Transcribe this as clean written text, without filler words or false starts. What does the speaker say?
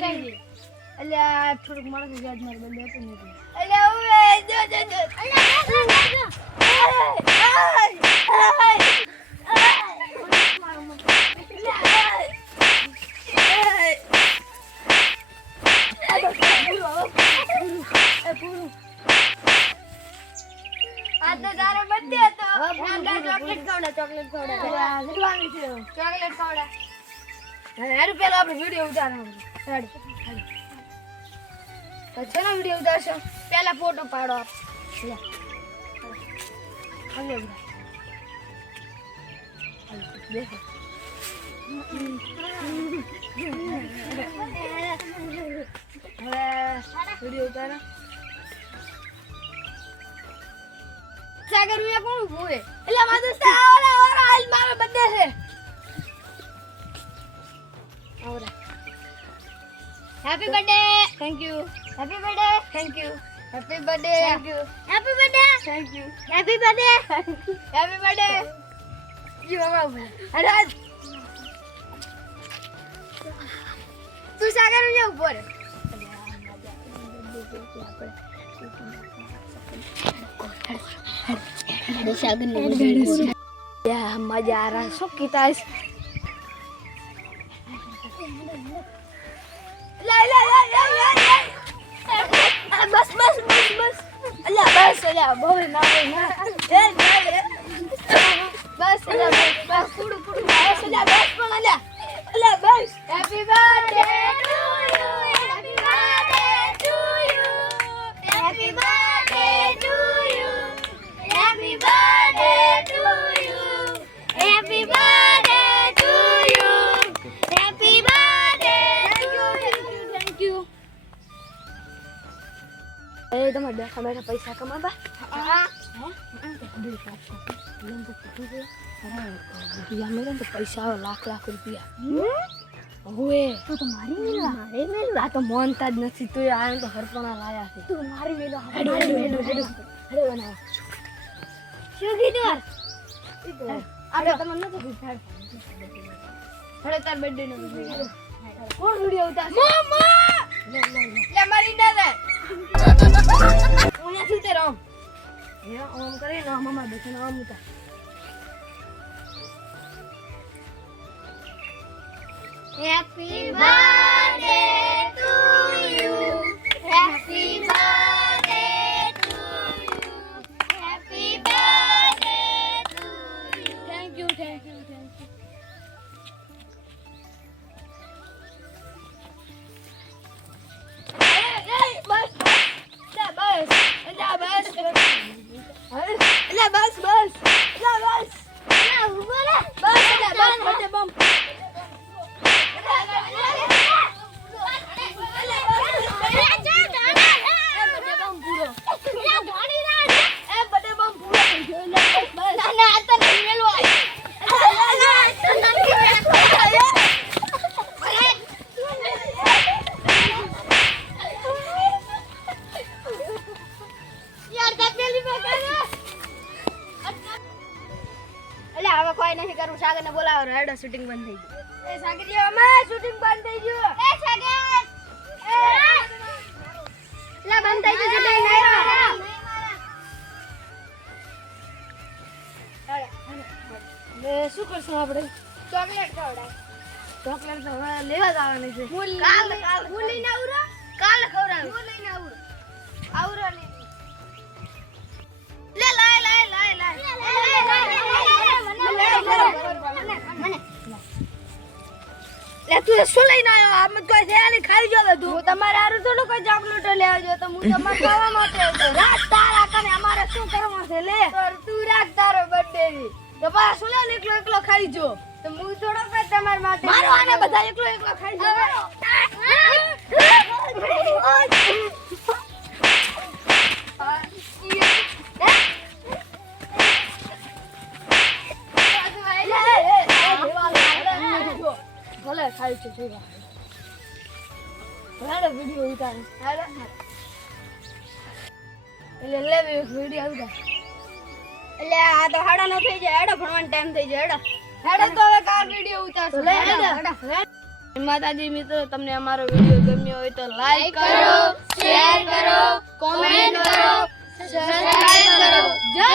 કરી દે એટલે આ થોડુંક માણસ યાદ માર બંધ હતો ને એટલે ઓવે જો આ તો તારો બર્થડે હતો ચોકલેટ ખવડા નીકળવાની છે ચોકલેટ ખવડા હારું પેલા આપણે વિડિયો ઉતારવાનો તો ચલો વિડિયો ઉતારશો પેલા ફોટો પાડો આપ લે હવે દેખો વિડિયો ઉતારો સાગર હું કોણ ભૂએ એટલે મારા દોસ્ત આવરા આજ મારો બર્થડે છે આવરા happy birthday thank you happy birthday thank you happy birthday thank you happy birthday thank you happy birthday happy birthday જી બાબા અરે તું સાગર હું ઉપર યા મજા આ રહા શું કીતા બસ અલ્યા બસ અલ્યા બહુ ના બસ અલ્યા બસ પૂરું બસ અલ્યા બસ પણ અલ્યા બસ happy birthday to you happy birthday to you happy birthday to you happy birthday to you happy birthday thank you એ તમારે બેઠા બેઠા પૈસા કમાવા પૈસા આવે લાખ રૂપિયા હવે તું તો મારી મેલવા મારે મેલું આ તો મોનતા જ નથી તો આ તો હરપણા લાયા છે તું મારી મેલવા હેડો બનાવો શું કીધું આપણે તમને નથી પૂછાડ હળે તાર બર્થડે નો વિડિયો કોણ વિડિયો ઉતારશે મમ્મા લે મારી દાદા હું નથી તે રામ હે ઓમ કરે ના મમ્મા બેઠો ના આમ ઉતાર Happy birthday to you. Happy birthday to you. Happy birthday to you. Thank you હવે કોઈ નહીં કરું સાગર ને બોલાવો રેડો શૂટિંગ બંધ થઈ ગયું એ સાગરિયા અમે શૂટિંગ બંધ થઈ ગયું એ સાગર લા બંધ થઈ ગયું શૂટિંગ લે શું કરશું આપણે ચોકલેટ ખવડાય ચોકલેટ તો હવે લેવા જ આવવાની છે કાલ હું લઈને આવરો કાલ ખવડાવ હું લઈને આવરો આવરો લઈને લે લાય લે તું શું લઈને આવ્યો આમ કોઈ થેલી ખાઈ જો તું હું તમારે હારું થોડું કોઈ ચોકલેટો લેવા જો તો હું તમારે ખાવા માટે આવતો રાત તારા કને અમારે શું કરવાનું છે લે તું રાખ તારો બર્થડે ની તો પાછા શું લે એકલો ખાઈ જો તો હું થોડો કઈ તમારા માટે મારો આને બધા એકલો ખાઈ જો ભલે ખાઈ છે જોવા ભલે વિડિયો ઉતારે એટલે લે વિડિયો ઉતાર એટલે આ તો હાડા નો થઈ જાય હેડો ભણવાનો ટાઈમ થઈ જાય હેડો તો હવે કાર વિડિયો ઉતારશું લે હેડો હેડો માતાજી મિત્રો, તમને અમારો વિડીયો ગમ્યો હોય તો લાઈક કરો, શેર કરો, કોમેન્ટ કરો, સબસ્ક્રાઇબ કરો. જય